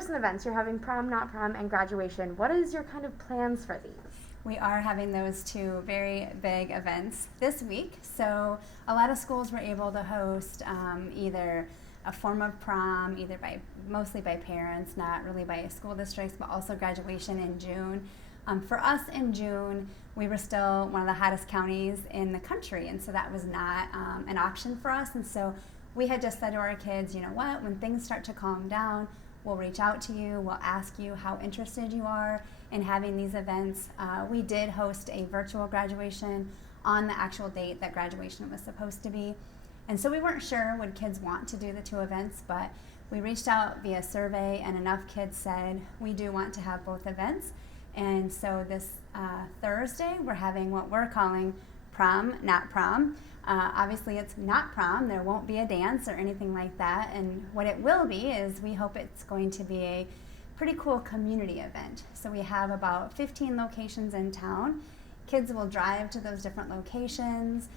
in-person events. You're having prom, not prom, and graduation. What is your kind of plans for these? We are having those two very big events this week. So a lot of schools were able to host either a form of prom, mostly by parents, not really by school districts, but also graduation in June. For us in June, we were still one of the hottest counties in the country, and so that was not an option for us. And so we had just said to our kids, you know what, when things start to calm down, we'll reach out to you, we'll ask you how interested you are in having these events. We did host a virtual graduation on the actual date that graduation was supposed to be. And so we weren't sure would kids want to do the two events, but we reached out via survey and enough kids said we do want to have both events. And so this Thursday we're having what we're calling prom, not prom. Obviously it's not prom, there won't be a dance or anything like that, and what it will be is we hope it's going to be a pretty cool community event. So we have about 15 locations in town. Kids will drive to those different locations.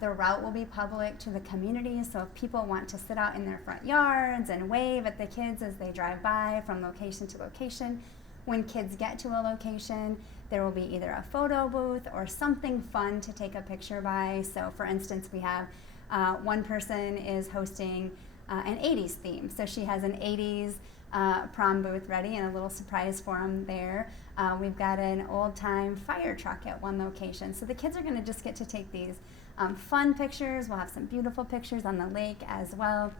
The route will be public to the community, so if people want to sit out in their front yards and wave at the kids as they drive by from location to location, when kids get to a location, there will be either a photo booth or something fun to take a picture by. So for instance, we have one person is hosting an 80s theme. So she has an 80s prom booth ready and a little surprise for them there. We've got an old time fire truck at one location. So the kids are gonna just get to take these fun pictures. We'll have some beautiful pictures on the lake as well.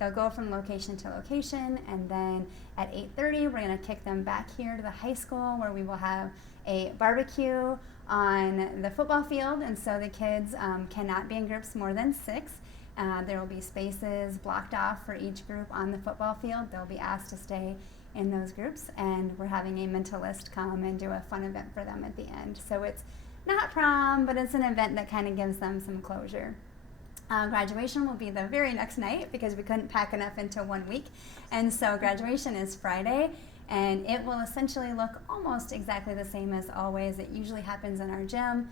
They'll go from location to location, and then at 8:30 we're going to kick them back here to the high school where we will have a barbecue on the football field, and so the kids cannot be in groups more than 6. There will be spaces blocked off for each group on the football field. They'll be asked to stay in those groups, and we're having a mentalist come and do a fun event for them at the end. So it's not prom, but it's an event that kind of gives them some closure. Graduation will be the very next night because we couldn't pack enough into 1 week. And so graduation is Friday, and it will essentially look almost exactly the same as always. It usually happens in our gym.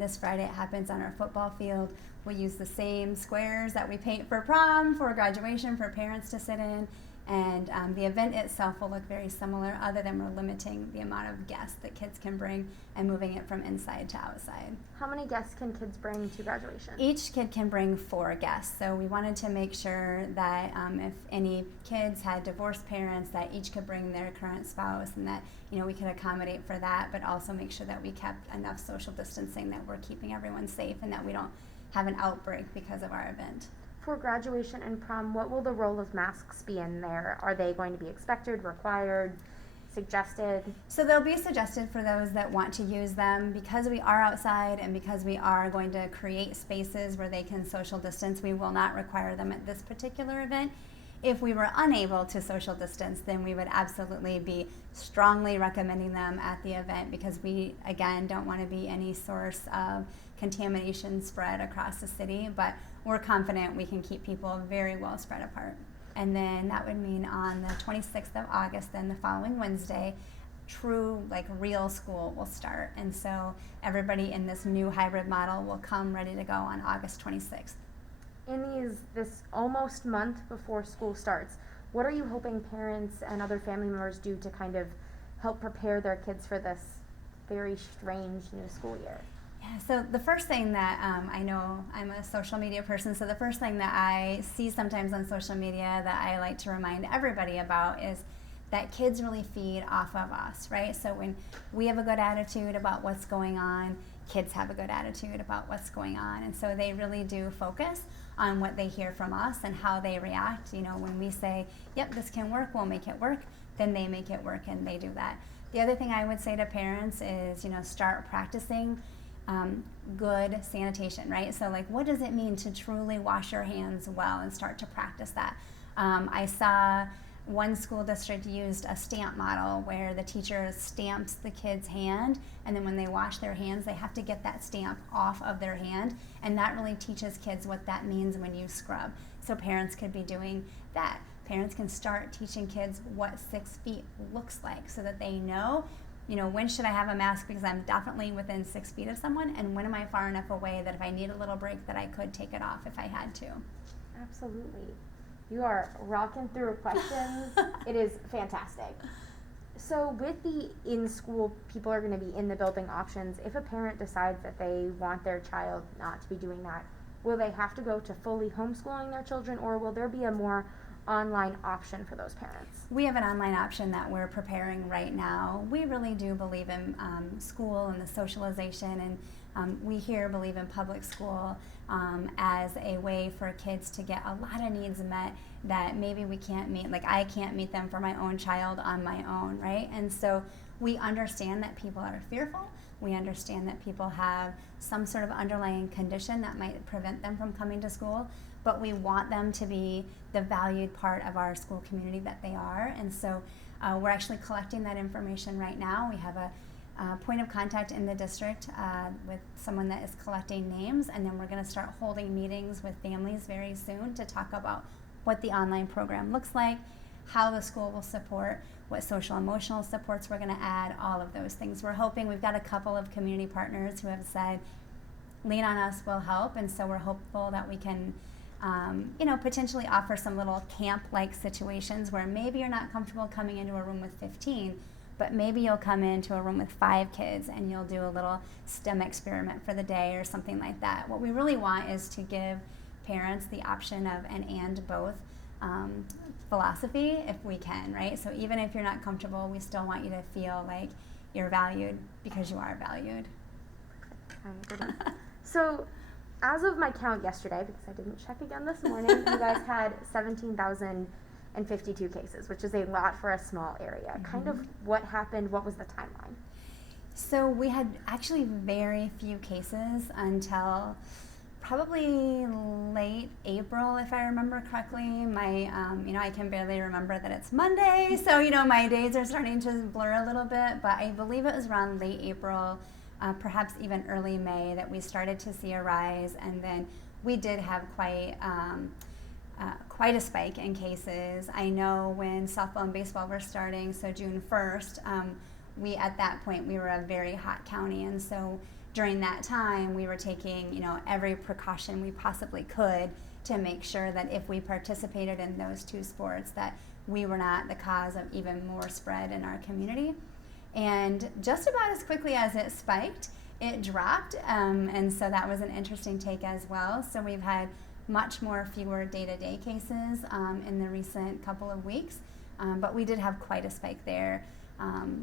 This Friday it happens on our football field. We'll use the same squares that we paint for prom, for graduation, for parents to sit in. And the event itself will look very similar, other than we're limiting the amount of guests that kids can bring and moving it from inside to outside. How many guests can kids bring to graduation? Each kid can bring 4 guests. So we wanted to make sure that if any kids had divorced parents, that each could bring their current spouse, and that we could accommodate for that, but also make sure that we kept enough social distancing, that we're keeping everyone safe, and that we don't have an outbreak because of our event. For graduation and prom, what will the role of masks be in there? Are they going to be expected, required, suggested? So they'll be suggested for those that want to use them. Because we are outside and because we are going to create spaces where they can social distance, we will not require them at this particular event. If we were unable to social distance, then we would absolutely be strongly recommending them at the event, because we, again, don't want to be any source of contamination spread across the city, but we're confident we can keep people very well spread apart. And then that would mean on the 26th of August, then the following Wednesday, true, real school will start. And so everybody in this new hybrid model will come ready to go on August 26th. In this almost month before school starts, what are you hoping parents and other family members do to kind of help prepare their kids for this very strange new school year? Yeah, so the first thing that I know, I'm a social media person, so the first thing that I see sometimes on social media that I like to remind everybody about is that kids really feed off of us, right? So when we have a good attitude about what's going on, kids have a good attitude about what's going on, and so they really do focus on what they hear from us and how they react. When we say, yep, this can work, we'll make it work, then they make it work, and they do that. The other thing I would say to parents is, start practicing good sanitation, right? So what does it mean to truly wash your hands well, and start to practice that? I saw one school district used a stamp model where the teacher stamps the kid's hand, and then when they wash their hands, they have to get that stamp off of their hand, and that really teaches kids what that means when you scrub. So parents could be doing that. Parents can start teaching kids what 6 feet looks like, so that they know, when should I have a mask because I'm definitely within 6 feet of someone, and when am I far enough away that if I need a little break that I could take it off if I had to. Absolutely. You are rocking through questions. It is fantastic. So with the in-school, people are going to be in the building options. If a parent decides that they want their child not to be doing that, will they have to go to fully homeschooling their children, or will there be a more online option for those parents? We have an online option that we're preparing right now. We really do believe in school and the socialization, and we here believe in public school as a way for kids to get a lot of needs met that maybe we can't meet. Like, I can't meet them for my own child on my own, right? And so we understand that people are fearful. We understand that people have some sort of underlying condition that might prevent them from coming to school, but we want them to be the valued part of our school community that they are. And so we're actually collecting that information right now. We have a point of contact in the district with someone that is collecting names, and then we're going to start holding meetings with families very soon to talk about what the online program looks like, how the school will support, what social emotional supports we're going to add, all of those things. We're hoping, we've got a couple of community partners who have said, lean on us, will help, and so we're hopeful that we can potentially offer some little camp-like situations where maybe you're not comfortable coming into a room with 15, but maybe you'll come into a room with 5 kids and you'll do a little STEM experiment for the day or something like that. What we really want is to give parents the option of an and both philosophy if we can, right? So even if you're not comfortable, we still want you to feel like you're valued because you are valued. So as of my count yesterday, because I didn't check again this morning, you guys had 17,052 cases, which is a lot for a small area. Mm-hmm. Kind of what happened, what was the timeline? So we had actually very few cases until probably late April, if I remember correctly. My, I can barely remember that it's Monday, so, my days are starting to blur a little bit, but I believe it was around late April, perhaps even early May, that we started to see a rise, and then we did have quite a spike in cases. I know when softball and baseball were starting, so June 1st, at that point, we were a very hot county, and so during that time, we were taking, every precaution we possibly could to make sure that if we participated in those 2 sports, that we were not the cause of even more spread in our community. And just about as quickly as it spiked, it dropped, and so that was an interesting take as well. So we've had much fewer day-to-day cases in the recent couple of weeks, but we did have quite a spike there.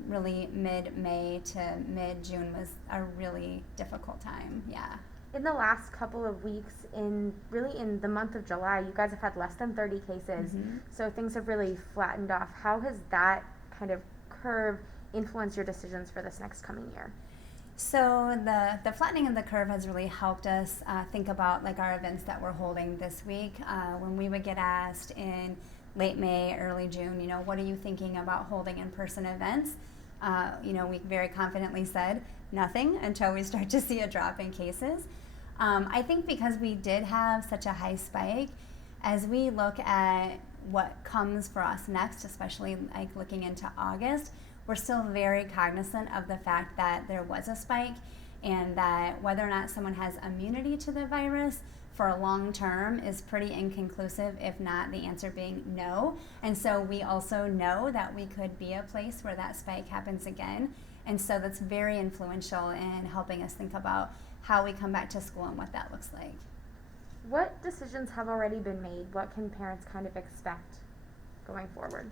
Really mid-May to mid-June was a really difficult time, yeah. In the last couple of weeks, in the month of July, you guys have had less than 30 cases, mm-hmm. So things have really flattened off. How has that kind of curve influenced your decisions for this next coming year? So the flattening of the curve has really helped us think about like our events that we're holding this week. When we would get asked in late May, early June, what are you thinking about holding in-person events? We very confidently said nothing until we start to see a drop in cases. I think because we did have such a high spike, as we look at what comes for us next, especially like looking into August, we're still very cognizant of the fact that there was a spike and that whether or not someone has immunity to the virus for a long term is pretty inconclusive, if not the answer being no. And so we also know that we could be a place where that spike happens again. And so that's very influential in helping us think about how we come back to school and what that looks like. What decisions have already been made? What can parents kind of expect going forward?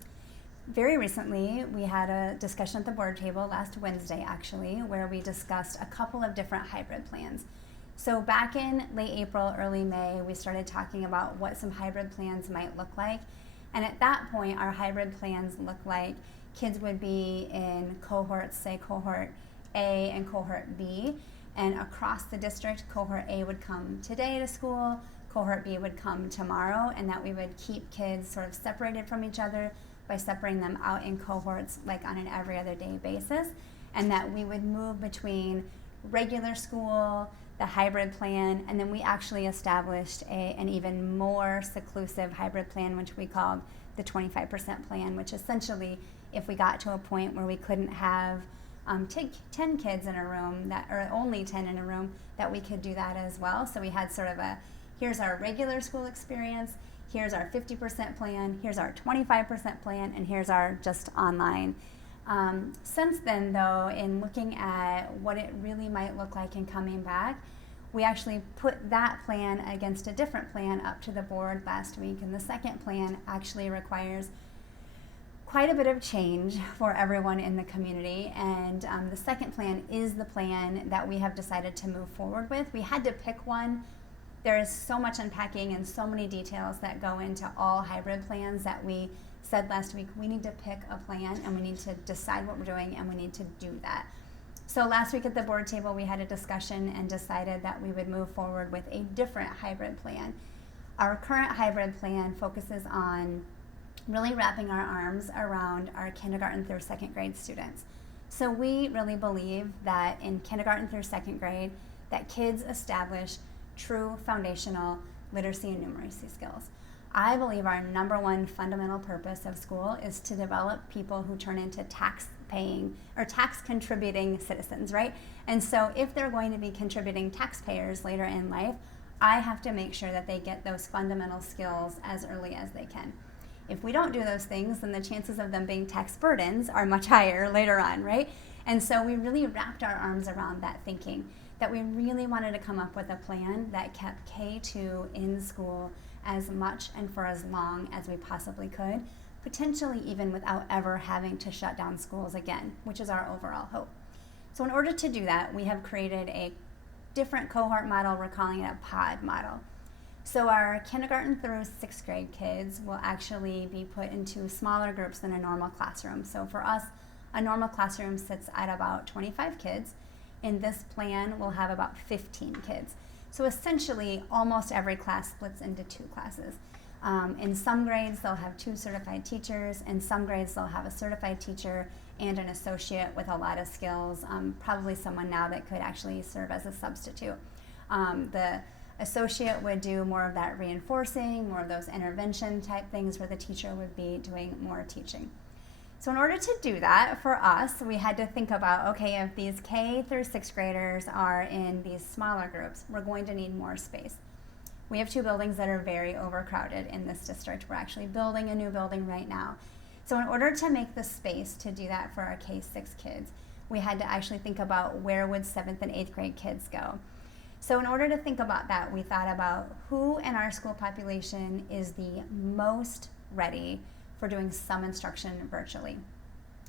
Very recently, we had a discussion at the board table last Wednesday, actually, where we discussed a couple of different hybrid plans. So back in late April, early May, we started talking about what some hybrid plans might look like. And at that point, our hybrid plans look like kids would be in cohorts, say cohort A and cohort B. And across the district, cohort A would come today to school, cohort B would come tomorrow, and that we would keep kids sort of separated from each other by separating them out in cohorts like on an every other day basis, and that we would move between regular school, the hybrid plan, and then we actually established an even more seclusive hybrid plan, which we called the 25% plan, which essentially, if we got to a point where we couldn't have 10 kids in a room, or only 10 in a room, that we could do that as well. So we had sort of here's our regular school experience, here's our 50% plan, here's our 25% plan, and here's our just online. Since then, though, in looking at what it really might look like in coming back, we actually put that plan against a different plan up to the board last week, and the second plan actually requires quite a bit of change for everyone in the community, and the second plan is the plan that we have decided to move forward with. We had to pick one. There is so much unpacking and so many details that go into all hybrid plans that we said last week, we need to pick a plan and we need to decide what we're doing and we need to do that. So last week at the board table, we had a discussion and decided that we would move forward with a different hybrid plan. Our current hybrid plan focuses on really wrapping our arms around our kindergarten through second grade students. So we really believe that in kindergarten through second grade, that kids establish true foundational literacy and numeracy skills. I believe our number one fundamental purpose of school is to develop people who turn into tax-paying or tax-contributing citizens, right? And so if they're going to be contributing taxpayers later in life, I have to make sure that they get those fundamental skills as early as they can. If we don't do those things, then the chances of them being tax burdens are much higher later on, right? And so we really wrapped our arms around that thinking, that we really wanted to come up with a plan that kept K-2 in school as much and for as long as we possibly could, potentially even without ever having to shut down schools again, which is our overall hope. So in order to do that, we have created a different cohort model. We're calling it a pod model. So our kindergarten through sixth grade kids will actually be put into smaller groups than a normal classroom. So for us, a normal classroom sits at about 25 kids. In this plan, we'll have about 15 kids. So essentially, almost every class splits into two classes. In some grades, they'll have 2 certified teachers. In some grades, they'll have a certified teacher and an associate with a lot of skills, probably someone now that could actually serve as a substitute. The associate would do more of that reinforcing, more of those intervention type things where the teacher would be doing more teaching. So in order to do that, for us, we had to think about, okay, if these K through 6th graders are in these smaller groups, we're going to need more space. We have 2 buildings that are very overcrowded in this district. We're actually building a new building right now. So in order to make the space to do that for our K-6 kids, we had to actually think about where would 7th and 8th grade kids go. So in order to think about that, we thought about who in our school population is the most ready for doing some instruction virtually.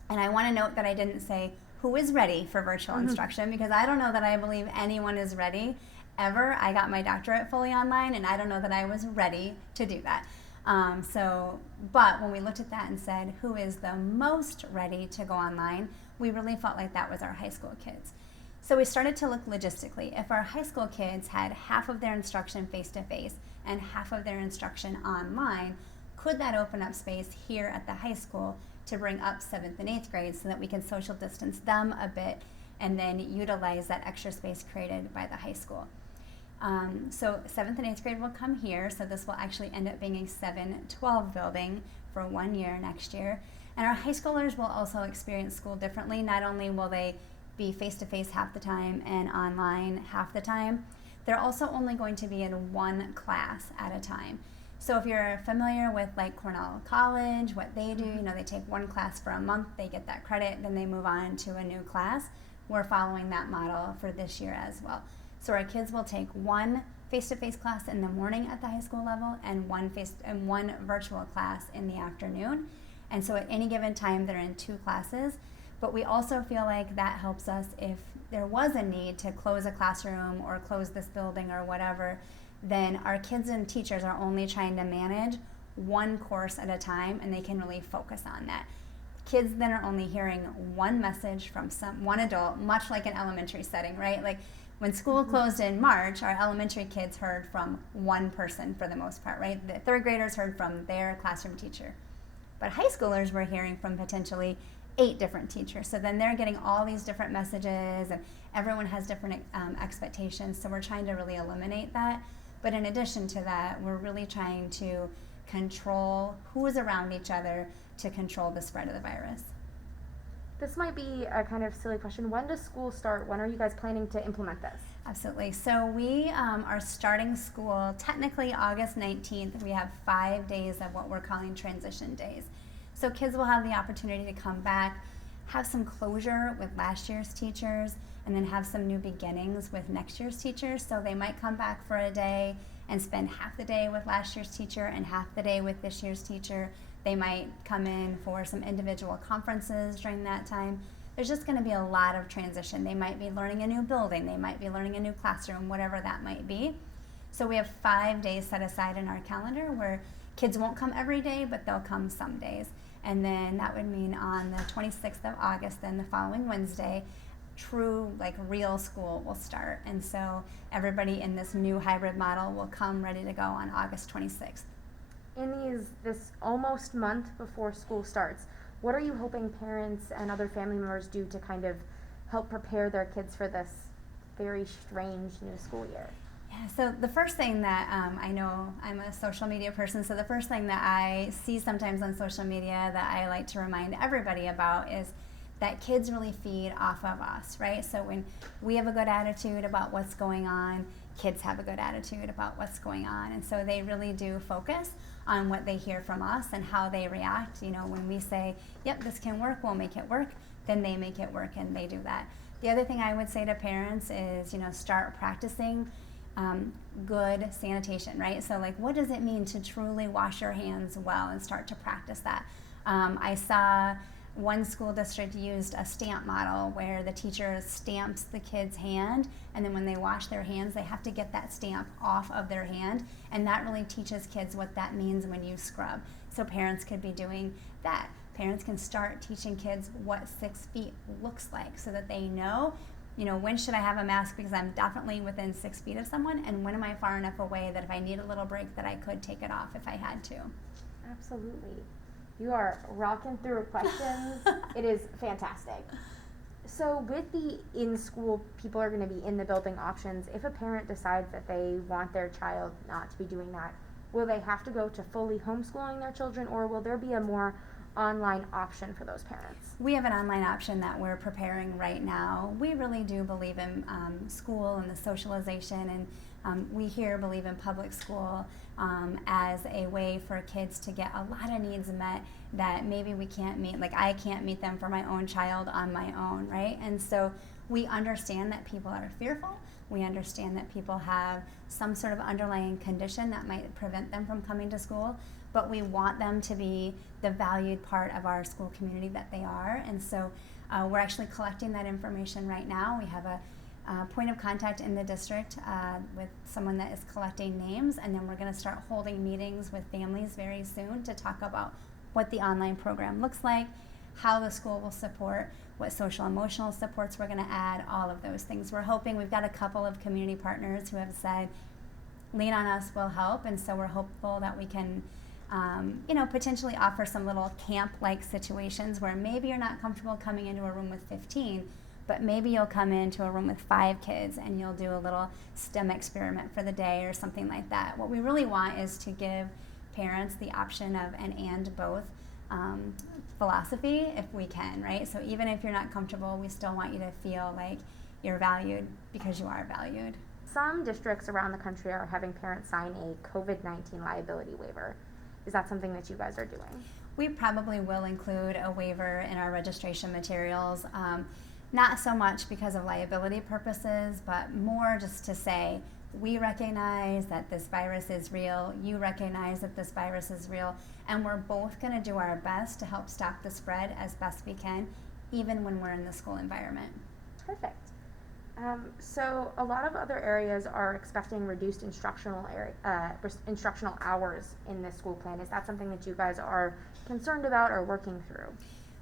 And I want to note that I didn't say who is ready for virtual instruction, because I don't know that I believe anyone is ready ever. I got my doctorate fully online, and I don't know that I was ready to do that. But when we looked at that and said who is the most ready to go online, we really felt like that was our high school kids. So we started to look logistically. If our high school kids had half of their instruction face-to-face and half of their instruction online, could that open up space here at the high school to bring up 7th and 8th grade so that we can social distance them a bit and then utilize that extra space created by the high school? So 7th and 8th grade will come here, so this will actually end up being a 7-12 building for 1 year next year. And our high schoolers will also experience school differently. Not only will they be face-to-face half the time and online half the time, they're also only going to be in one class at a time. So if you're familiar with like Cornell College, what they do, they take one class for a month, they get that credit, then they move on to a new class. We're following that model for this year as well. So our kids will take one face-to-face class in the morning at the high school level and one virtual class in the afternoon. And so at any given time, they're in 2 classes. But we also feel like that helps us if there was a need to close a classroom or close this building or whatever, then our kids and teachers are only trying to manage one course at a time, and they can really focus on that. Kids then are only hearing one message from one adult, much like an elementary setting, right? Like when school closed in March, our elementary kids heard from one person for the most part, right? The 3rd graders heard from their classroom teacher. But high schoolers were hearing from potentially 8 different teachers. So then they're getting all these different messages, and everyone has different expectations. So we're trying to really eliminate that. But in addition to that, we're really trying to control who is around each other to control the spread of the virus. This might be a kind of silly question. When does school start? When are you guys planning to implement this? Absolutely. So we are starting school technically August 19th. We have 5 days of what we're calling transition days. So kids will have the opportunity to come back, have some closure with last year's teachers, and then have some new beginnings with next year's teachers. So they might come back for a day and spend half the day with last year's teacher and half the day with this year's teacher. They might come in for some individual conferences during that time. There's just going to be a lot of transition. They might be learning a new building, they might be learning a new classroom, whatever that might be. So we have 5 days set aside in our calendar where kids won't come every day, but they'll come some days. And then that would mean on the 26th of August, then the following Wednesday, true, like real school will start. And so everybody in this new hybrid model will come ready to go on August 26th. In this almost month before school starts, what are you hoping parents and other family members do to kind of help prepare their kids for this very strange new school year? Yeah, so the first thing that I know, I'm a social media person, so the first thing that I see sometimes on social media that I like to remind everybody about is that kids really feed off of us, right? So when we have a good attitude about what's going on, kids have a good attitude about what's going on. And so they really do focus on what they hear from us and how they react. You know, when we say, yep, this can work, we'll make it work, then they make it work and they do that. The other thing I would say to parents is, you know, start practicing good sanitation, right? So like, what does it mean to truly wash your hands well and start to practice that? I saw one school district used a stamp model where the teacher stamps the kid's hand, and then when they wash their hands, they have to get that stamp off of their hand, and that really teaches kids what that means when you scrub. So parents could be doing that. Parents can start teaching kids what 6 feet looks like so that they know, you know, when should I have a mask because I'm definitely within 6 feet of someone, and when am I far enough away that if I need a little break that I could take it off if I had to. Absolutely. You are rocking through questions. It is fantastic. So with the in-school, people are going to be in the building options. If a parent decides that they want their child not to be doing that, will they have to go to fully homeschooling their children, or will there be a more online option for those parents? We have an online option that we're preparing right now. We really do believe in school and the socialization, and we here believe in public school as a way for kids to get a lot of needs met that maybe we can't meet. Like I can't meet them for my own child on my own, right? And so we understand that people are fearful. We understand that people have some sort of underlying condition that might prevent them from coming to school, but we want them to be the valued part of our school community that they are. And so we're actually collecting that information right now. We have a point of contact in the district with someone that is collecting names, and then we're going to start holding meetings with families very soon to talk about what the online program looks like, how the school will support, what social emotional supports we're going to add, all of those things. We're hoping, we've got a couple of community partners who have said, lean on us, will help, and so we're hopeful that we can potentially offer some little camp-like situations where maybe you're not comfortable coming into a room with 15, but maybe you'll come into a room with 5 kids and you'll do a little STEM experiment for the day or something like that. What we really want is to give parents the option of an and both philosophy if we can, right? So even if you're not comfortable, we still want you to feel like you're valued because you are valued. Some districts around the country are having parents sign a COVID-19 liability waiver. Is that something that you guys are doing? We probably will include a waiver in our registration materials. Not so much because of liability purposes, but more just to say, we recognize that this virus is real, you recognize that this virus is real, and we're both going to do our best to help stop the spread as best we can, even when we're in the school environment. Perfect. So a lot of other areas are expecting reduced instructional hours in this school plan. Is that something that you guys are concerned about or working through?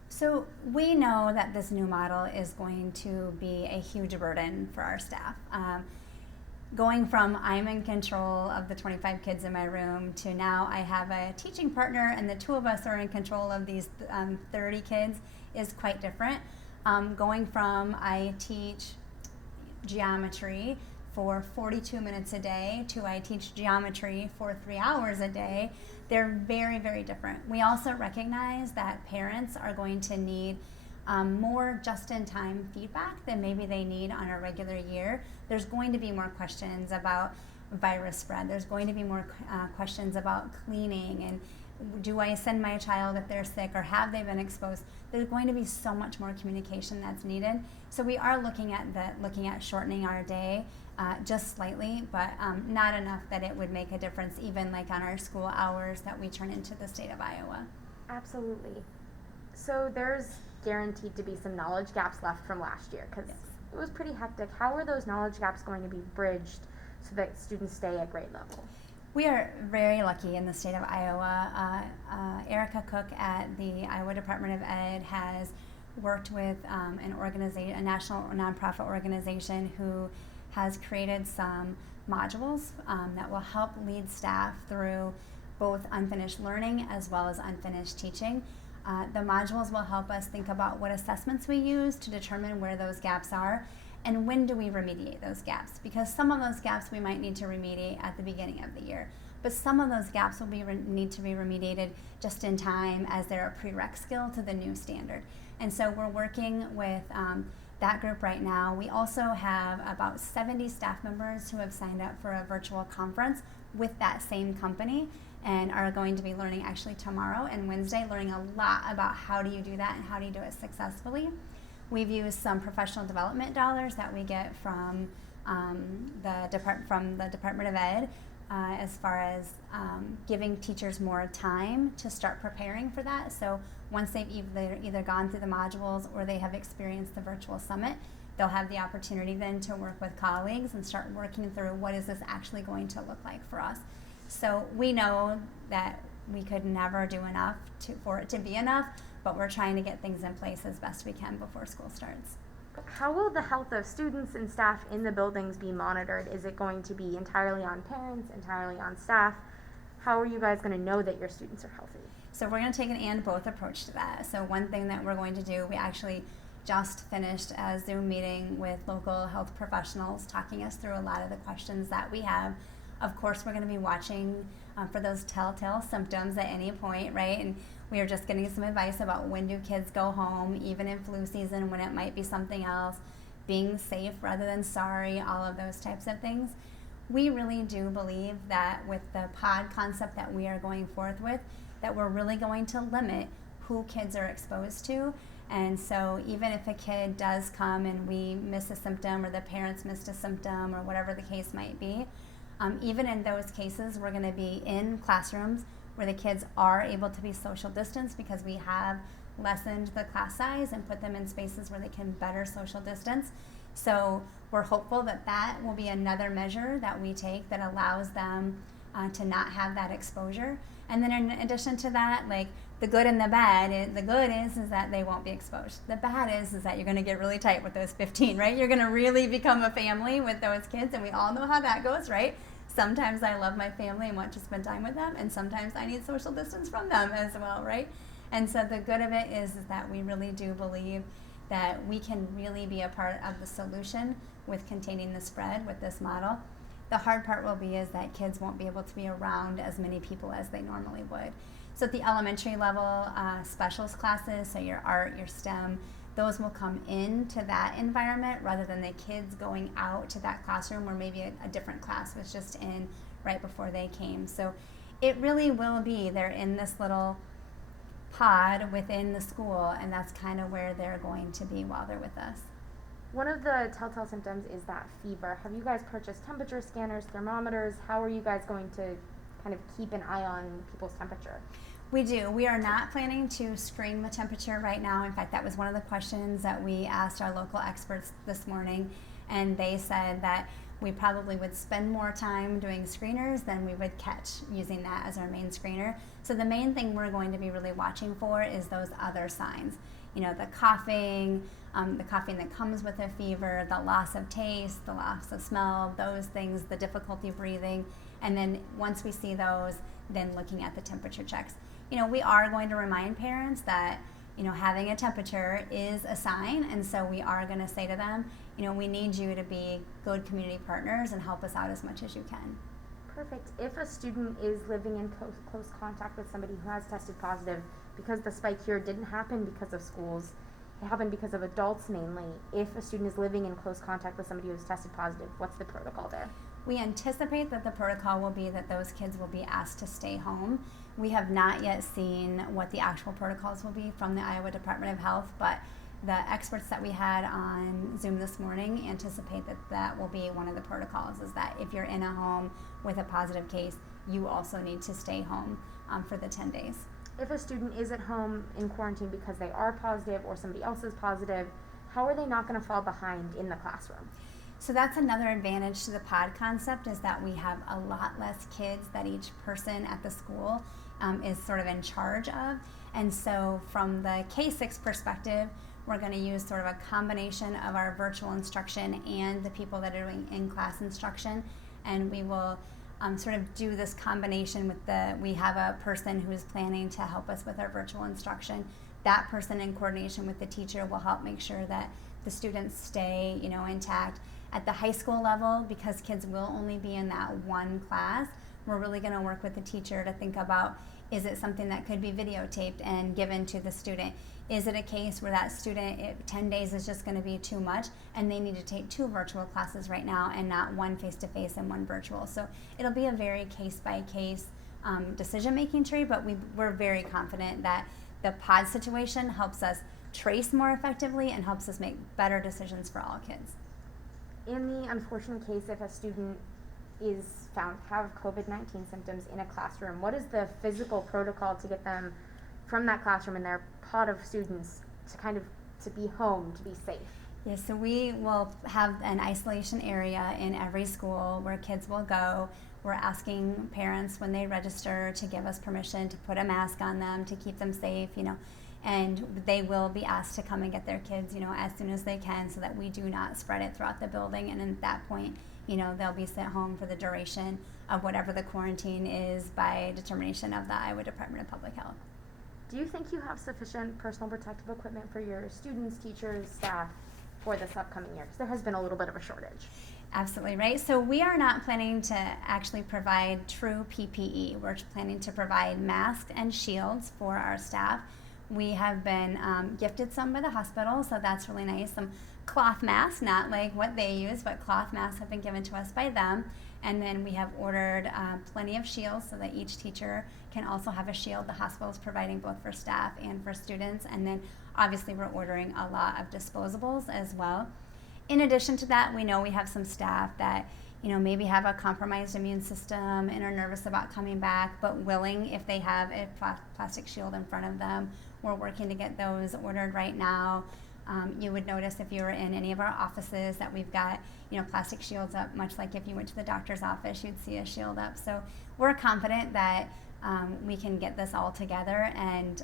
So we know that this new model is going to be a huge burden for our staff. Going from I'm in control of the 25 kids in my room to now I have a teaching partner and the 2 of us are in control of these 30 kids is quite different. Going from I teach geometry for 42 minutes a day to I teach geometry for 3 hours a day, they're very, very different. We also recognize that parents are going to need more just-in-time feedback than maybe they need on a regular year. There's going to be more questions about virus spread. There's going to be more questions about cleaning and do I send my child if they're sick or have they been exposed? There's going to be so much more communication that's needed. So we are looking at shortening our day just slightly, but not enough that it would make a difference even like on our school hours that we turn into the state of Iowa. Absolutely. So there's guaranteed to be some knowledge gaps left from last year because it was pretty hectic. How are those knowledge gaps going to be bridged so that students stay at grade level? We are very lucky in the state of Iowa. Erica Cook at the Iowa Department of Ed has worked with a national nonprofit organization who has created some modules that will help lead staff through both unfinished learning as well as unfinished teaching. The modules will help us think about what assessments we use to determine where those gaps are and when do we remediate those gaps, because some of those gaps we might need to remediate at the beginning of the year, but some of those gaps will need to be remediated just in time as they're a prereq skill to the new standard. And so we're working with that group right now. We also have about 70 staff members who have signed up for a virtual conference with that same company and are going to be learning actually tomorrow and Wednesday, learning a lot about how do you do that and how do you do it successfully. We've used some professional development dollars that we get from the Department of Ed as far as giving teachers more time to start preparing for that. So once they've either gone through the modules or they have experienced the virtual summit, they'll have the opportunity then to work with colleagues and start working through what is this actually going to look like for us. So we know that we could never do enough for it to be enough, but we're trying to get things in place as best we can before school starts. How will the health of students and staff in the buildings be monitored? Is it going to be entirely on parents, entirely on staff? How are you guys going to know that your students are healthy? So we're going to take an and both approach to that. So one thing that we're going to do, we actually just finished a Zoom meeting with local health professionals talking us through a lot of the questions that we have. Of course, we're going to be watching for those telltale symptoms at any point, right? And we are just getting some advice about when do kids go home, even in flu season, when it might be something else, being safe rather than sorry, all of those types of things. We really do believe that with the pod concept that we are going forth with, that we're really going to limit who kids are exposed to. And so even if a kid does come and we miss a symptom or the parents missed a symptom or whatever the case might be, even in those cases, we're going to be in classrooms where the kids are able to be social distanced because we have lessened the class size and put them in spaces where they can better social distance. So we're hopeful that that will be another measure that we take that allows them to not have that exposure. And then in addition to that, like the good and the bad, the good is that they won't be exposed. The bad is that you're going to get really tight with those 15, right? You're going to really become a family with those kids, and we all know how that goes, right? Sometimes I love my family and want to spend time with them, and sometimes I need social distance from them as well, right? And so the good of it is that we really do believe that we can really be a part of the solution with containing the spread with this model. The hard part will be is that kids won't be able to be around as many people as they normally would. So at the elementary level, specials classes, so your art, your STEM, those will come into that environment rather than the kids going out to that classroom where maybe a different class was just in right before they came. So it really will be, they're in this little pod within the school, and that's kind of where they're going to be while they're with us. One of the telltale symptoms is that fever. Have you guys purchased temperature scanners, thermometers? How are you guys going to kind of keep an eye on people's temperature? We do. We are not planning to screen the temperature right now. In fact, that was one of the questions that we asked our local experts this morning, and they said that we probably would spend more time doing screeners than we would catch using that as our main screener. So the main thing we're going to be really watching for is those other signs. You know, the coughing that comes with a fever, the loss of taste, the loss of smell, those things, the difficulty breathing. And then once we see those, then looking at the temperature checks. You know, we are going to remind parents that, you know, having a temperature is a sign, and so we are going to say to them, you know, we need you to be good community partners and help us out as much as you can. Perfect. If a student is living in close contact with somebody who has tested positive, because the spike here didn't happen because of schools, happen because of adults mainly. If a student is living in close contact with somebody who's tested positive, what's the protocol there? We anticipate that the protocol will be that those kids will be asked to stay home. We have not yet seen what the actual protocols will be from the Iowa Department of Health, but the experts that we had on Zoom this morning anticipate that that will be one of the protocols, is that if you're in a home with a positive case, you also need to stay home for the 10 days. If a student is at home in quarantine because they are positive or somebody else is positive, how are they not going to fall behind in the classroom? So that's another advantage to the pod concept, is that we have a lot less kids that each person at the school is sort of in charge of. And so from the K-6 perspective, we're going to use sort of a combination of our virtual instruction and the people that are doing in-class instruction. And we will sort of do this combination with we have a person who is planning to help us with our virtual instruction. That person, in coordination with the teacher, will help make sure that the students stay, intact. At the high school level, because kids will only be in that one class, we're really going to work with the teacher to think about, is it something that could be videotaped and given to the student? Is it a case where that student, 10 days is just going to be too much and they need to take 2 virtual classes right now and not one face-to-face and one virtual? So it'll be a very case-by-case decision-making tree, but we're very confident that the pod situation helps us trace more effectively and helps us make better decisions for all kids. In the unfortunate case, if a student is found to have COVID-19 symptoms in a classroom, what is the physical protocol to get them from that classroom and their pod of students to be home, to be safe? Yes, so we will have an isolation area in every school where kids will go. We're asking parents when they register to give us permission to put a mask on them to keep them safe, and they will be asked to come and get their kids, as soon as they can, so that we do not spread it throughout the building. And at that point, they'll be sent home for the duration of whatever the quarantine is by determination of the Iowa Department of Public Health. Do you think you have sufficient personal protective equipment for your students, teachers, staff for this upcoming year? Because there has been a little bit of a shortage. Absolutely right. So we are not planning to actually provide true PPE. We're planning to provide masks and shields for our staff. We have been gifted some by the hospital, so that's really nice. Some cloth masks, not like what they use, but cloth masks have been given to us by them. And then we have ordered plenty of shields so that each teacher can also have a shield. The hospital is providing both for staff and for students. And then obviously we're ordering a lot of disposables as well. In addition to that, we know we have some staff that maybe have a compromised immune system and are nervous about coming back, but willing if they have a plastic shield in front of them. We're working to get those ordered right now. You would notice if you were in any of our offices that we've got plastic shields up, much like if you went to the doctor's office, you'd see a shield up. So we're confident that we can get this all together, and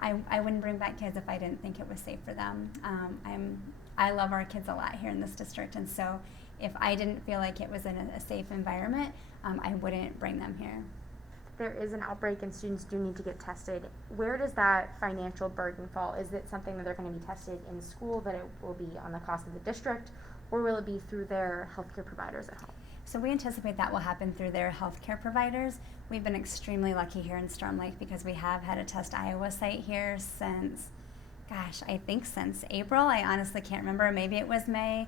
I wouldn't bring back kids if I didn't think it was safe for them. I love our kids a lot here in this district, and so if I didn't feel like it was in a safe environment, I wouldn't bring them here. There is an outbreak and students do need to get tested. Where does that financial burden fall? Is it something that they're going to be tested in school, that it will be on the cost of the district, or will it be through their healthcare providers at home? So we anticipate that will happen through their healthcare providers. We've been extremely lucky here in Storm Lake because we have had a Test Iowa site here since April. I honestly can't remember. Maybe it was May.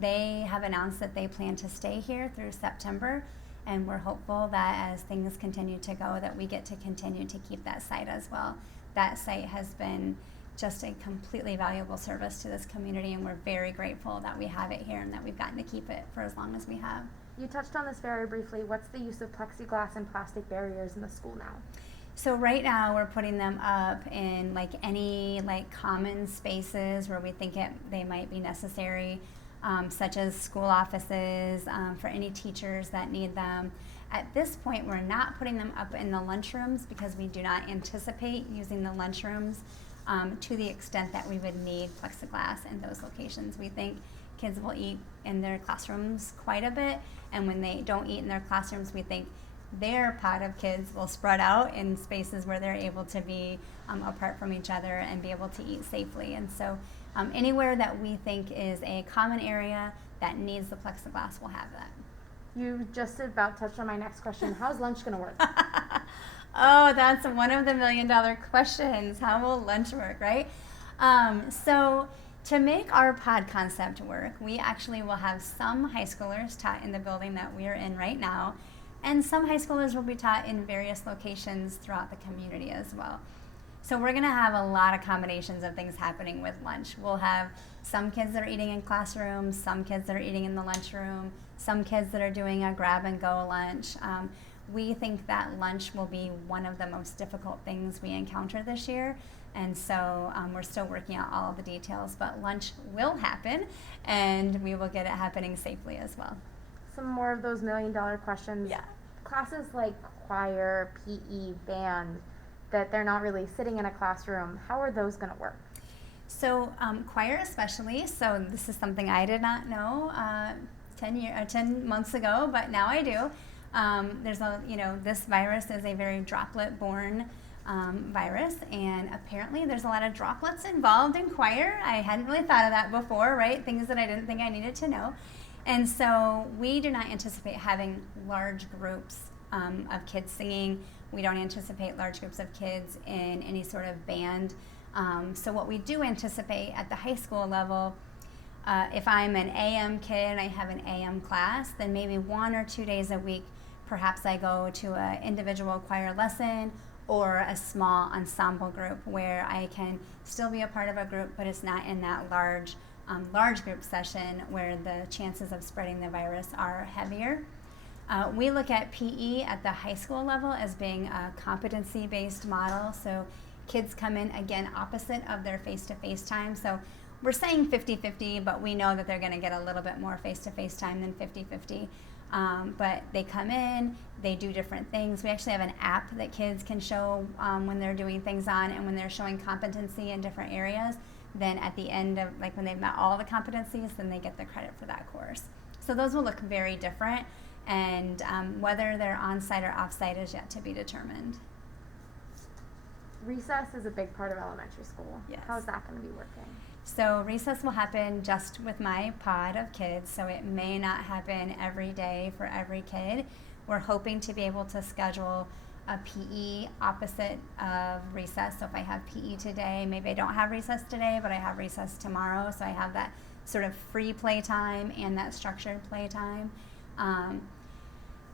They have announced that they plan to stay here through September, and we're hopeful that as things continue to go, that we get to continue to keep that site as well. That site has been just a completely valuable service to this community, and we're very grateful that we have it here and that we've gotten to keep it for as long as we have. You touched on this very briefly. What's the use of plexiglass and plastic barriers in the school now? So right now we're putting them up in any common spaces where we think they might be necessary, such as school offices, for any teachers that need them. At this point, we're not putting them up in the lunchrooms because we do not anticipate using the lunchrooms to the extent that we would need plexiglass in those locations. We think kids will eat in their classrooms quite a bit, and when they don't eat in their classrooms, we think their pod of kids will spread out in spaces where they're able to be apart from each other and be able to eat safely. And so anywhere that we think is a common area that needs the plexiglass will have that. You just about touched on my next question. How's lunch going to work? Oh, that's one of the $1 million questions. How will lunch work, right? So to make our pod concept work, we actually will have some high schoolers taught in the building that we are in right now, and some high schoolers will be taught in various locations throughout the community as well. So we're going to have a lot of combinations of things happening with lunch. We'll have some kids that are eating in classrooms, some kids that are eating in the lunchroom, some kids that are doing a grab and go lunch. We think that lunch will be one of the most difficult things we encounter this year. And so we're still working out all of the details, but lunch will happen, and we will get it happening safely as well. Some more of those $1,000,000 questions. Yeah. Classes like choir, PE, band, that they're not really sitting in a classroom, how are those going to work? So choir especially, so this is something I did not know 10 months ago, but now I do. This virus is a very droplet-borne virus, and apparently there's a lot of droplets involved in choir. I hadn't really thought of that before, right? Things that I didn't think I needed to know. And so we do not anticipate having large groups of kids singing. We don't anticipate large groups of kids in any sort of band. So what we do anticipate at the high school level, if I'm an AM kid and I have an AM class, then maybe 1 or 2 days a week, perhaps I go to an individual choir lesson or a small ensemble group where I can still be a part of a group, but it's not in that large group session where the chances of spreading the virus are heavier. We look at PE at the high school level as being a competency-based model. So kids come in, again, opposite of their face-to-face time. So we're saying 50-50, but we know that they're going to get a little bit more face-to-face time than 50-50. But they come in, they do different things. We actually have an app that kids can show when they're doing things on, and when they're showing competency in different areas, then at the end of, like when they've met all the competencies, then they get the credit for that course. So those will look very different, and whether they're on-site or off-site is yet to be determined. Recess is a big part of elementary school. Yes. How's that going to be working? So recess will happen just with my pod of kids, so it may not happen every day for every kid. We're hoping to be able to schedule a PE opposite of recess. So if I have PE today, maybe I don't have recess today, but I have recess tomorrow, so I have that sort of free play time and that structured play time.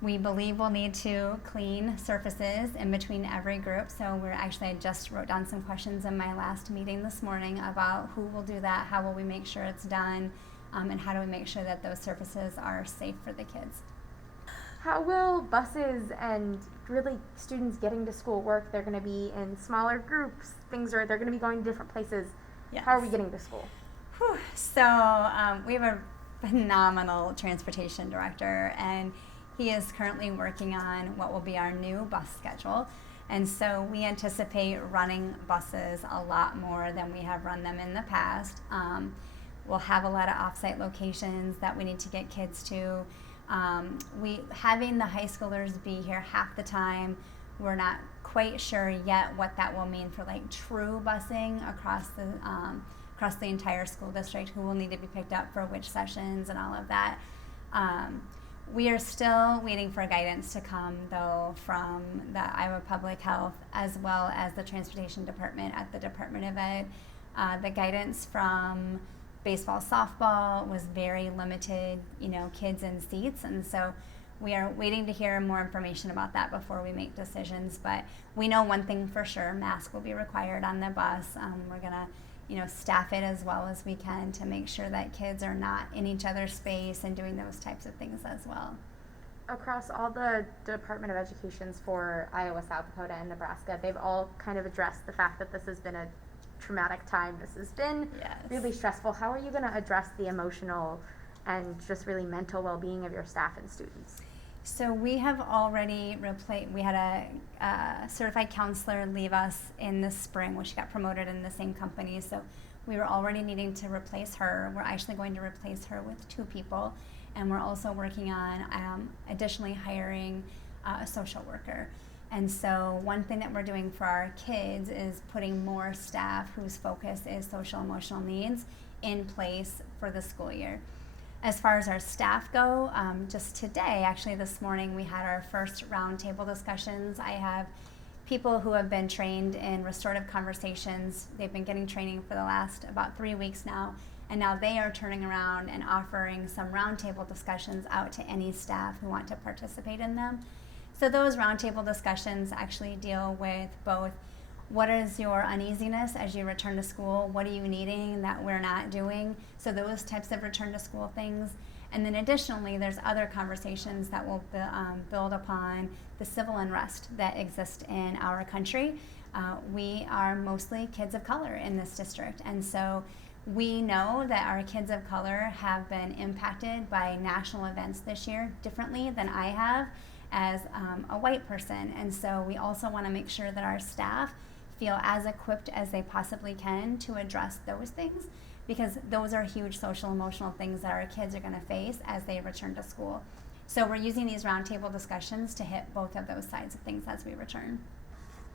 We believe we'll need to clean surfaces in between every group. So I just wrote down some questions in my last meeting this morning about who will do that, how will we make sure it's done, and how do we make sure that those surfaces are safe for the kids. How will buses and really students getting to school work? They're going to be in smaller groups. They're going to be going to different places. Yes. How are we getting to school? Whew. So we have a phenomenal transportation director, and he is currently working on what will be our new bus schedule. And so we anticipate running buses a lot more than we have run them in the past. We'll have a lot of off-site locations that we need to get kids to. Having the high schoolers be here half the time, we're not quite sure yet what that will mean for like true busing across the entire school district, who will need to be picked up for which sessions and all of that. We are still waiting for guidance to come, though, from the Iowa Public Health as well as the Transportation Department at the Department of Ed. The guidance from baseball, softball was very limited, kids in seats, and so we are waiting to hear more information about that before we make decisions. But we know one thing for sure: masks will be required on the bus. We're gonna staff it as well as we can to make sure that kids are not in each other's space and doing those types of things as well. Across all the Department of Educations for Iowa, South Dakota, and Nebraska, they've all kind of addressed the fact that this has been a traumatic time. This has been really stressful. How are you going to address the emotional and just really mental well-being of your staff and students? So we have already we had a certified counselor leave us in the spring when she got promoted in the same company. So we were already needing to replace her. We're actually going to replace her with 2 people. And we're also working on additionally hiring a social worker. And so one thing that we're doing for our kids is putting more staff whose focus is social emotional needs in place for the school year. As far as our staff go, just today, actually this morning, we had our first roundtable discussions. I have people who have been trained in restorative conversations. They've been getting training for the last about 3 weeks now, and now they are turning around and offering some roundtable discussions out to any staff who want to participate in them. So those roundtable discussions actually deal with both what is your uneasiness as you return to school, what are you needing that we're not doing, so those types of return to school things. And then additionally, there's other conversations that will build upon the civil unrest that exists in our country. We are mostly kids of color in this district, and so we know that our kids of color have been impacted by national events this year differently than I have as a white person. And so we also want to make sure that our staff feel as equipped as they possibly can to address those things, because those are huge social emotional things that our kids are going to face as they return to school. So we're using these roundtable discussions to hit both of those sides of things as we return.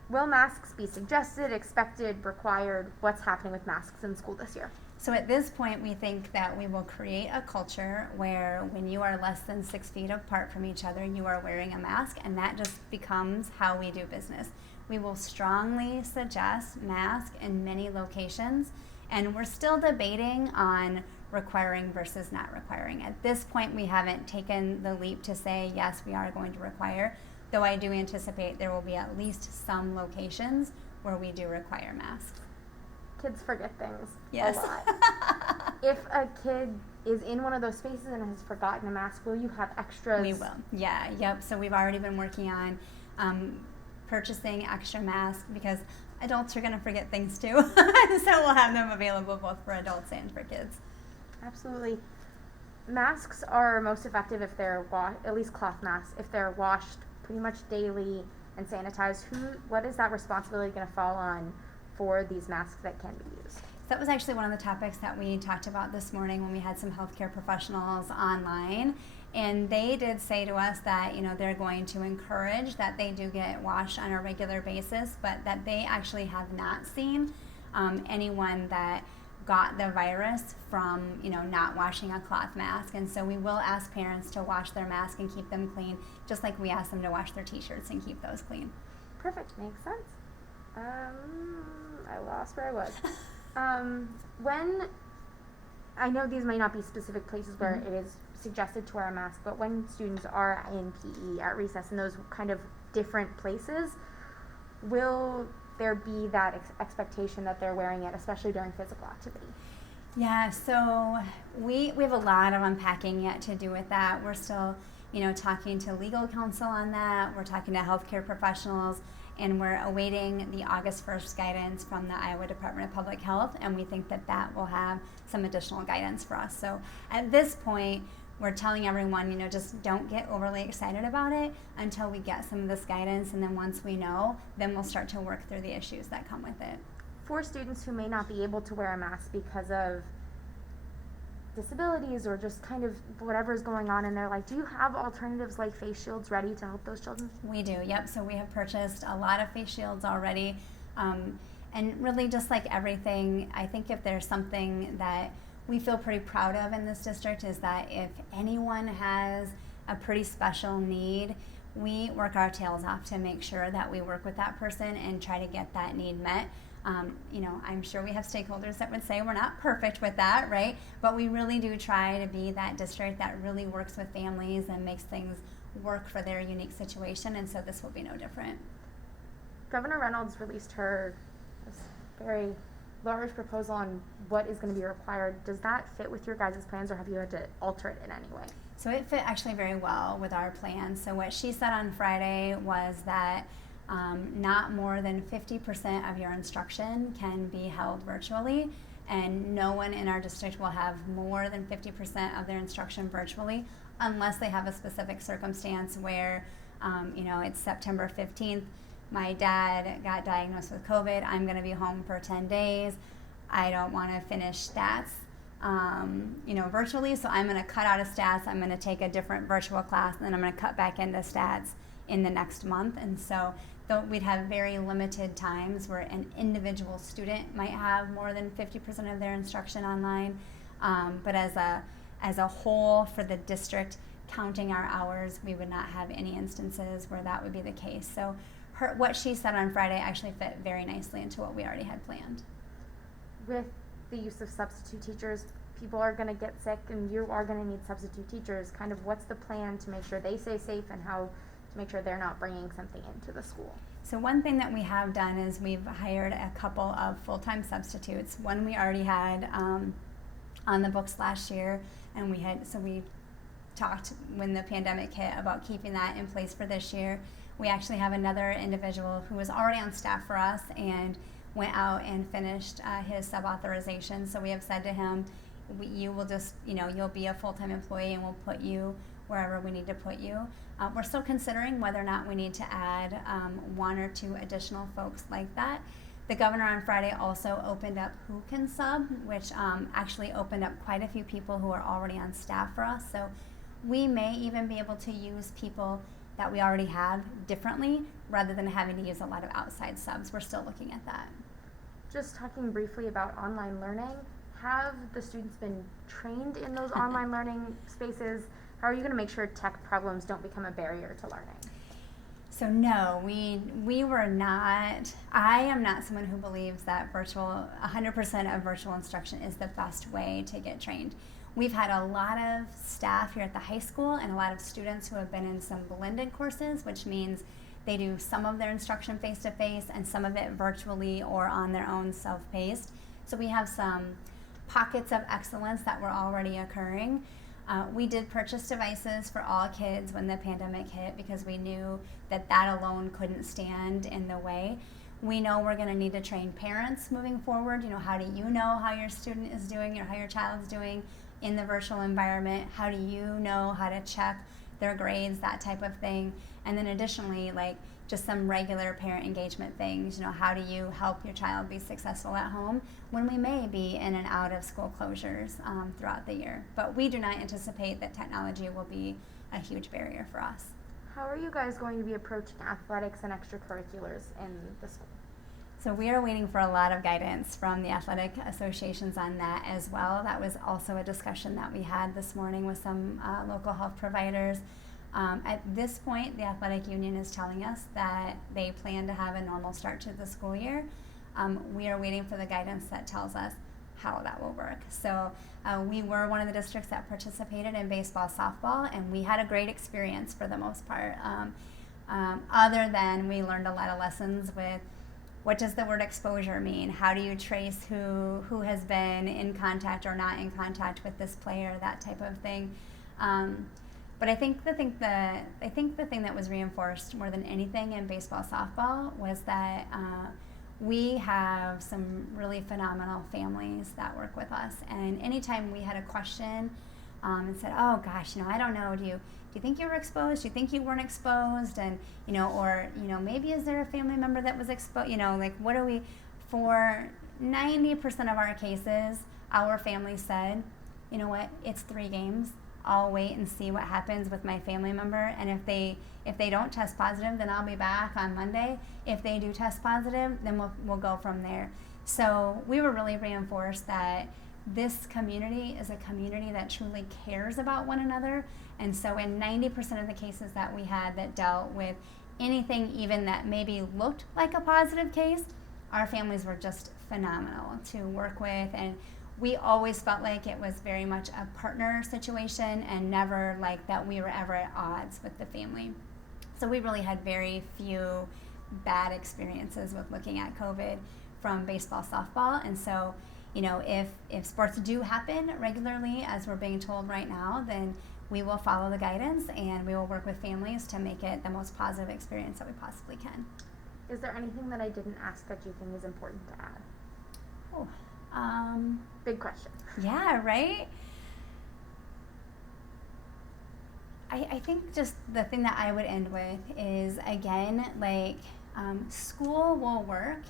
Will masks be suggested, expected, required? What's happening with masks in school this year? So at this point, we think that we will create a culture where when you are less than 6 feet apart from each other, you are wearing a mask, and that just becomes how we do business. We will strongly suggest masks in many locations, and we're still debating on requiring versus not requiring. At this point, we haven't taken the leap to say, yes, we are going to require, though I do anticipate there will be at least some locations where we do require masks. Kids forget things Yes. a lot. If a kid is in one of those spaces and has forgotten a mask, will you have extras? We will. Yeah, yep. So we've already been working on purchasing extra masks because adults are going to forget things too. So we'll have them available both for adults and for kids. Absolutely. Masks are most effective if they're at least cloth masks, if they're washed pretty much daily and sanitized. What is that responsibility going to fall on for these masks that can be used? So that was actually one of the topics that we talked about this morning when we had some healthcare professionals online. And they did say to us that, they're going to encourage that they do get washed on a regular basis, but that they actually have not seen anyone that got the virus from, not washing a cloth mask. And so we will ask parents to wash their masks and keep them clean, just like we ask them to wash their t-shirts and keep those clean. Perfect. Makes sense. I lost where I was. When, I know these might not be specific places where it is suggested to wear a mask, but when students are in PE at recess in those kind of different places, will there be that expectation that they're wearing it, especially during physical activity? Yeah, so we have a lot of unpacking yet to do with that. We're still, talking to legal counsel on that. We're talking to healthcare professionals, and we're awaiting the August 1st guidance from the Iowa Department of Public Health, and we think that that will have some additional guidance for us. So at this point, we're telling everyone, just don't get overly excited about it until we get some of this guidance, and then once we know, then we'll start to work through the issues that come with it. For students who may not be able to wear a mask because of disabilities or just kind of whatever is going on in their life, do you have alternatives like face shields ready to help those children? We do, yep. So we have purchased a lot of face shields already. And really, just like everything, I think if there's something that we feel pretty proud of in this district is that if anyone has a pretty special need, we work our tails off to make sure that we work with that person and try to get that need met. I'm sure we have stakeholders that would say we're not perfect with that, right? But we really do try to be that district that really works with families and makes things work for their unique situation, and so this will be no different. Governor Reynolds released her very large proposal on what is going to be required. Does that fit with your guys' plans, or have you had to alter it in any way? So it fit actually very well with our plans. So what she said on Friday was that not more than 50% of your instruction can be held virtually, and no one in our district will have more than 50% of their instruction virtually unless they have a specific circumstance where, it's September 15th, my dad got diagnosed with COVID, I'm going to be home for 10 days, I don't want to finish stats, virtually, so I'm going to cut out of stats, I'm going to take a different virtual class, and then I'm going to cut back into stats in the next month. And so we'd have very limited times where an individual student might have more than 50% of their instruction online, but as a whole for the district, counting our hours, we would not have any instances where that would be the case. So what she said on Friday actually fit very nicely into what we already had planned. With the use of substitute teachers, people are going to get sick and you are going to need substitute teachers. Kind of what's the plan to make sure they stay safe and how to make sure they're not bringing something into the school? So one thing that we have done is we've hired a couple of full-time substitutes. One we already had on the books last year, and we talked when the pandemic hit about keeping that in place for this year. We actually have another individual who was already on staff for us and went out and finished his sub-authorization. So we have said to him, you will just, you'll be a full-time employee and we'll put you wherever we need to put you. We're still considering whether or not we need to add one or two additional folks like that. The governor on Friday also opened up who can sub, which actually opened up quite a few people who are already on staff for us. So we may even be able to use people that we already have differently rather than having to use a lot of outside subs. We're still looking at that. Just talking briefly about online learning, have the students been trained in those online learning spaces? How are you going to make sure tech problems don't become a barrier to learning? So no, we were not. I am not someone who believes that 100% of virtual instruction is the best way to get trained. We've had a lot of staff here at the high school and a lot of students who have been in some blended courses, which means they do some of their instruction face-to-face and some of it virtually or on their own self-paced. So we have some pockets of excellence that were already occurring. We did purchase devices for all kids when the pandemic hit because we knew that that alone couldn't stand in the way. We know we're going to need to train parents moving forward. How do you know how your student is doing or how your child is doing in the virtual environment? How do you know how to check their grades, that type of thing? And then additionally, just some regular parent engagement things. How do you help your child be successful at home when we may be in and out of school closures throughout the year? But we do not anticipate that technology will be a huge barrier for us. How are you guys going to be approaching athletics and extracurriculars in the school? So we are waiting for a lot of guidance from the athletic associations on that as well. That was also a discussion that we had this morning with some local health providers. At this point, the athletic union is telling us that they plan to have a normal start to the school year. We are waiting for the guidance that tells us how that will work. So we were one of the districts that participated in baseball, softball, and we had a great experience for the most part. Other than we learned a lot of lessons with what does the word exposure mean? How do you trace who has been in contact or not in contact with this player, that type of thing. But I think the thing that was reinforced more than anything in baseball, softball was that we have some really phenomenal families that work with us, and anytime we had a question and said, "Oh gosh, I don't know. Do you think you were exposed? Do you think you weren't exposed?" And or maybe is there a family member that was exposed? What do we? For 90% of our cases, our family said, "You know what? It's 3 games. I'll wait and see what happens with my family member, and if they don't test positive, then I'll be back on Monday. If they do test positive, then we'll go from there." So we were really reinforced that this community is a community that truly cares about one another, and so in 90% of the cases that we had that dealt with anything even that maybe looked like a positive case, our families were just phenomenal to work with, and we always felt like it was very much a partner situation and never like that we were ever at odds with the family. So we really had very few bad experiences with looking at COVID from baseball, softball. And so, if sports do happen regularly, as we're being told right now, then we will follow the guidance and we will work with families to make it the most positive experience that we possibly can. Is there anything that I didn't ask that you think is important to add? Oh. Big question. Yeah, right? I think just the thing that I would end with is, again, school will work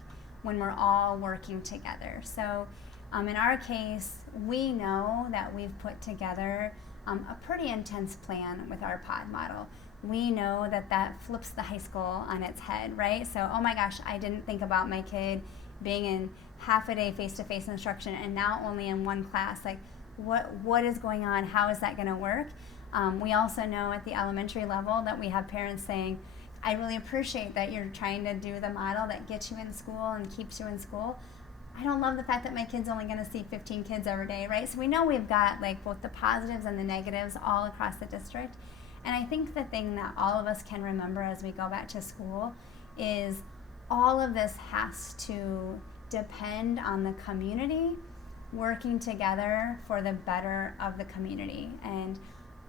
when we're all working together. So in our case, we know that we've put together a pretty intense plan with our pod model. We know that flips the high school on its head, right? So, oh my gosh, I didn't think about my kid being in half a day face-to-face instruction and now only in one class. What is going on? How is that going to work? We also know at the elementary level that we have parents saying, I really appreciate that you're trying to do the model that gets you in school and keeps you in school. I don't love the fact that my kid's only going to see 15 kids every day, right? So we know we've got like both the positives and the negatives all across the district. And I think the thing that all of us can remember as we go back to school is all of this has to depend on the community working together for the better of the community. And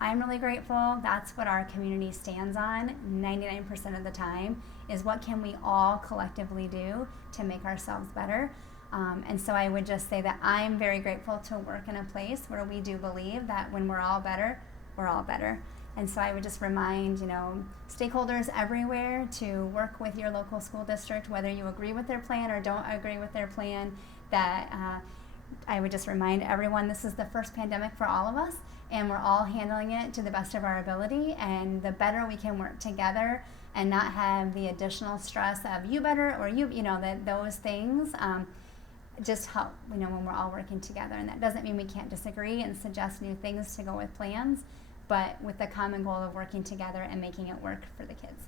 I'm really grateful. That's what our community stands on 99% of the time, is what can we all collectively do to make ourselves better. And so I would just say that I'm very grateful to work in a place where we do believe that when we're all better, we're all better. And so I would just remind, stakeholders everywhere to work with your local school district, whether you agree with their plan or don't agree with their plan, that I would just remind everyone this is the first pandemic for all of us, and we're all handling it to the best of our ability. And the better we can work together and not have the additional stress of you better or that those things just help, when we're all working together. And that doesn't mean we can't disagree and suggest new things to go with plans, but with the common goal of working together and making it work for the kids.